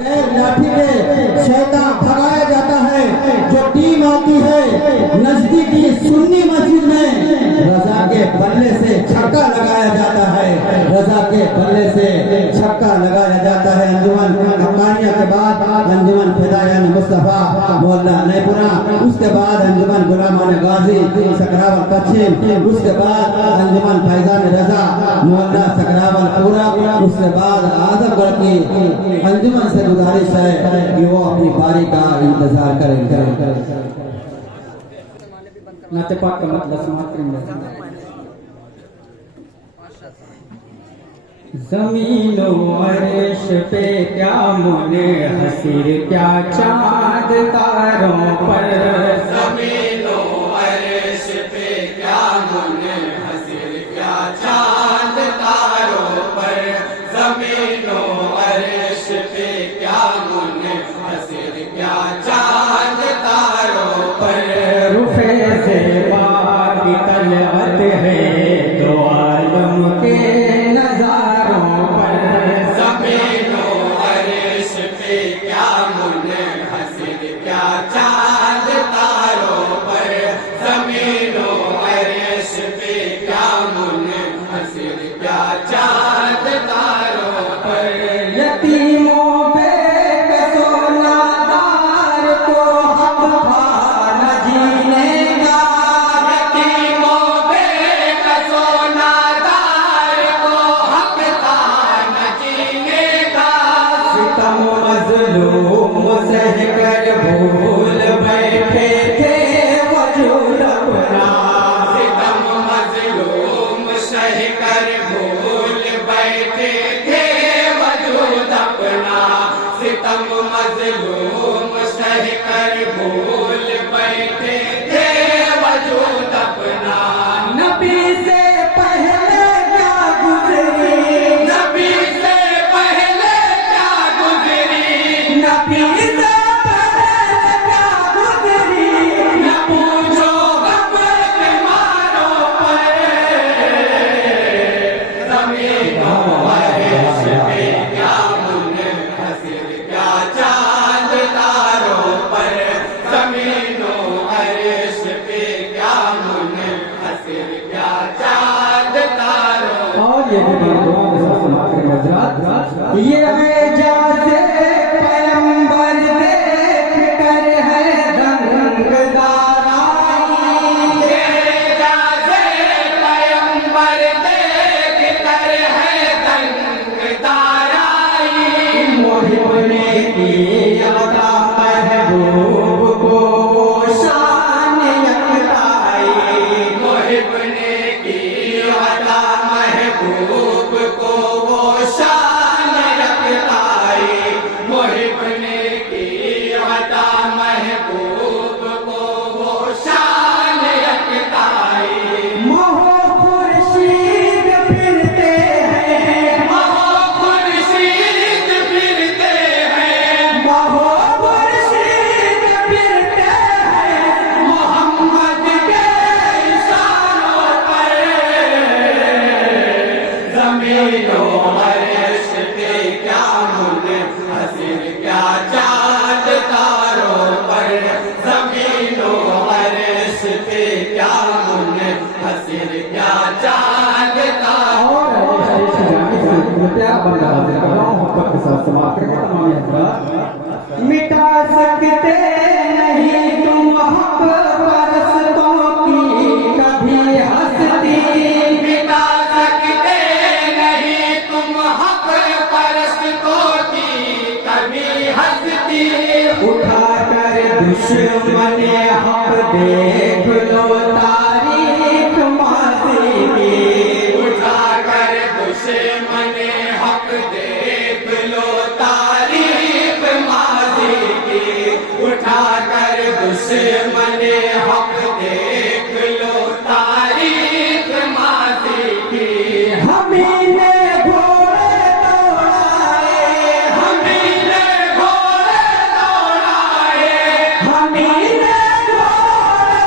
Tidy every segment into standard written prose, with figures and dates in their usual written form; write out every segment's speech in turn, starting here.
लाठी में शैतान भगाया जाता है। जो टीम आती है नजदीकी सुन्नी मस्जिद में रजा के बल्ले से छक्का लगाया जाता है। रजा के बल्ले से छक्का लगाया जाता है। अंजुमन हक्कानिया के बाद अंजुमन फिदायन मुस्तफा मोहल्ला नैपुरा, उसके बाद अंजुमन गुलामान गाजी सकरावल पश्चिम, उसके बाद अंजुमन फैजान रजा मोहल्ला सकरावल पूरा, उसके बाद आजमगढ़ की अंजुमन से गुजारिश है कि वो अपनी बारी का इंतजार करें। नाते पाक का मतलब समाप्त करेंगे। ज़मीनो अर्श पे क्या मुने हसीर, क्या चाँद तारों पर। ज़मीनो अर्श पे क्या मुने हसीर, क्या चाँद तारों पर। ज़मीनो अर्श पे क्या मुने हसीर, क्या चाँद तारों पर। रुफ़े ज़ेबा की तलवत है दो आलम के नज़ारों पर। ज़मीनो अर्श पे क्या मुने हसीर, क्या चाँद तारों पर। ज़मीनो अर्श पे क्या मुने हसीर, क्या चाँद तारों पर। यतीमों पे कसो नादार को हक भाना जीने का। यतीमों पे कसो नादार को हक था न जीने का। सितम मज़लूम सह कर भूल बैठे थे वजूद अपना। सितम मज़लूम सह कर भूल बैठे थे वजूद अपना। सितम मज़लूम सह कर भूल बैठे थे वजूद अपना। नबी से पहले क्या गुजरी, नबी से पहले क्या गुजरी। नबी से पहले क्या गुजरी। न पूछो गम बीमारों पर। ज़मीनो अर्श पे क्या मुने हसीर, क्या चाँद तारों पर। ज़मीनो अर्श पे क्या मुने हसीर, क्या चाँद तारों। और ये भी दुआ के साथ समाप्त करेंगे हज़रात। ये एजाज़े पैगंबर देख कर है दंगदाराई। एजाज़े पैगंबर देख कर है तंगदाराई। मोहिब ने की अता महबूब को शान यकताई। मुहिब ने की अता महबूब को वो शान रखताई। मुहिब ने की अता महबूब को वो शान रखताई। महो खुर्शीद फिरते हैं, महो खुर्शीद फिरते हैं। महो खुर्शीद फिरते हैं। मोहम्मद के इशारों पर। ज़मीनो अर्श पे क्या मुने हसीर, क्या चाँद तारों पर। ज़मीनो अर्श पे क्या मुने हसीर, क्या चाँद तारों। और मिटा सकते नहीं तुम हक परस्तों की कभी हस्ती। मिटा सकते नहीं तुम हक परस्तों की कभी हस्ती। उठा कर दुश्मन हक देख लो तारीख मासी की। उठा कर दुश्मन हक देख लो तारीफ माज़ी की। उठा कर दुश्मन हक देख लो तारीफ माज़ी की। हमने घोड़े दौड़ाए, हमने घोड़े दौड़ाए। हमने घोड़े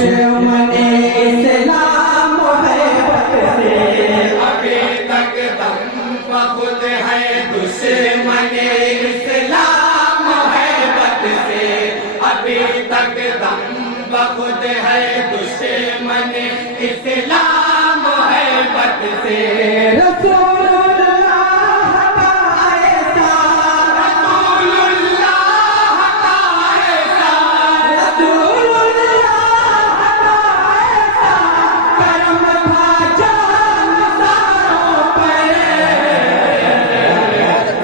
दुश्मन इस्लाम है बद से, अभी तक दम बखुद है दुश्मन इस्लाम है बद से, अभी तक दम बखुद है दुश्मन इस्लाम है बद से। रसूलुल्लाह का ऐसा, रसूलुल्लाह का ऐसा, रसूलुल्लाह का ऐसा करम था जान सारों पर,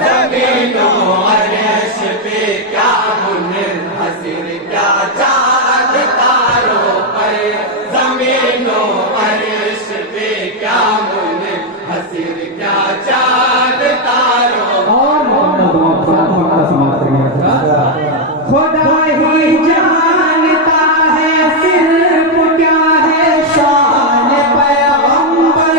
ज़मीनों अर्श पे क्या मुनहसिर क्या चाँद तारों पर, ज़मीनों अर्श पे क्या मुनहसिर क्या चाँद तारों पर। और मोहम्मद समाप्त करेंगे। खुदा ही जानता है सिर्फ क्या है शान पैगंबर,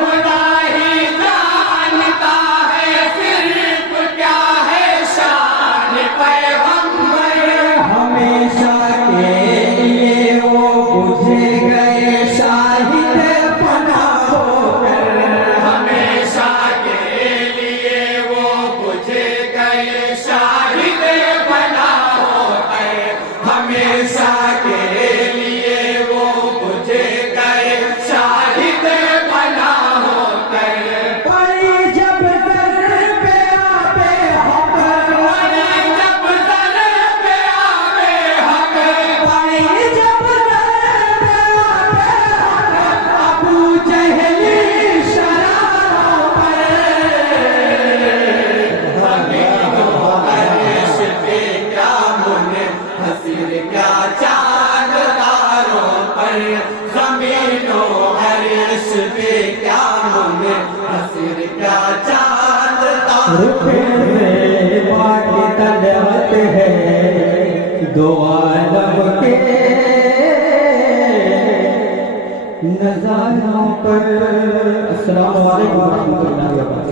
खुदा ही जानता है सिर्फ क्या है शान पैगंबर, हमेशा के लिए वो बुझ गए शाहिद फना होकर, हमेशा के लिए वो बुझ गए शाहिद बना होकर, हमेशा के लिए वो बुझ गए शाहिद बना होकर। पड़ी जब दर पे आबे हक, पड़ी जब दर पे आवे हक, पड़ी जब दर पे आबे हक, अबू जहल शरारों पर, अर्श पे क्या मुनहसिर क्या चाँद तारों पर, ज़मीनों अर्श पे क्या मुनहसिर क्या चाँद तारों रुखे से बाकी तलवत है दो आलम के नज़ारों पर। अस्सलामु अलैकुम व रहमतुल्लाहि व बरकातहू।